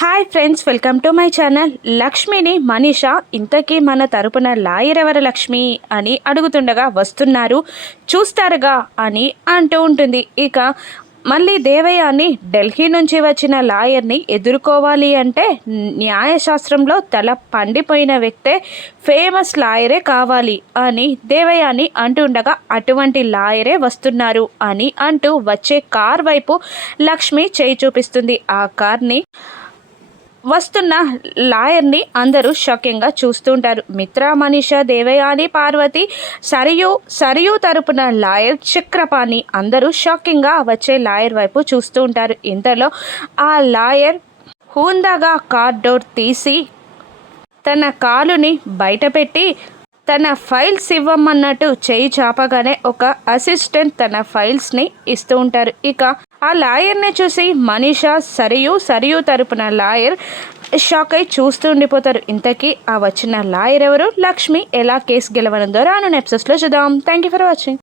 Hi friends welcome to my channel. లక్ష్మిని మనీష ఇంతకీ మన తరపున లాయర్ లక్ష్మి అని అడుగుతుండగా వస్తున్నారు. చూస్తారుగా అని అంటూ ఉంటుంది. ఇక మళ్ళీ దేవయాని ఢిల్లీ నుంచి వచ్చిన లాయర్ని ఎదుర్కోవాలి అంటే న్యాయశాస్త్రంలో తల పండిపోయిన వ్యక్తే ఫేమస్ లాయరే కావాలి అని దేవయాని అంటుండగా అటువంటి లాయరే వస్తున్నారు అని అంటూ వచ్చే కార్ వైపు లక్ష్మి చేయి చూపిస్తుంది. ఆ కార్ని వస్తున్న లాయర్ని అందరూ షాకింగ్గా చూస్తుంటారు. మిత్ర మనీష దేవయాని పార్వతి సరియు సరియు తరపున లాయర్ చక్రపాణి అందరూ షాకింగ్గా వచ్చే లాయర్ వైపు చూస్తూ ఉంటారు. ఇంతలో ఆ లాయర్ హూందాగా కార్ డోర్ తీసి తన కాలుని బయటపెట్టి తన ఫైల్స్ ఇవ్వమన్నట్టు చేయి చాపగానే ఒక అసిస్టెంట్ తన ఫైల్స్ని ఇస్తూ ఉంటారు. ఇక ఆ లాయర్ని చూసి మనీషా సరియు సరియు తరపున లాయర్ షాక్ అయి చూస్తూ ఉండిపోతారు. ఇంతకీ ఆ వచ్చిన లాయర్ ఎవరు? లక్ష్మి ఎలా కేసు గెలవనుందో రాను ఎపిసోడ్స్లో చూద్దాం. Thank you for watching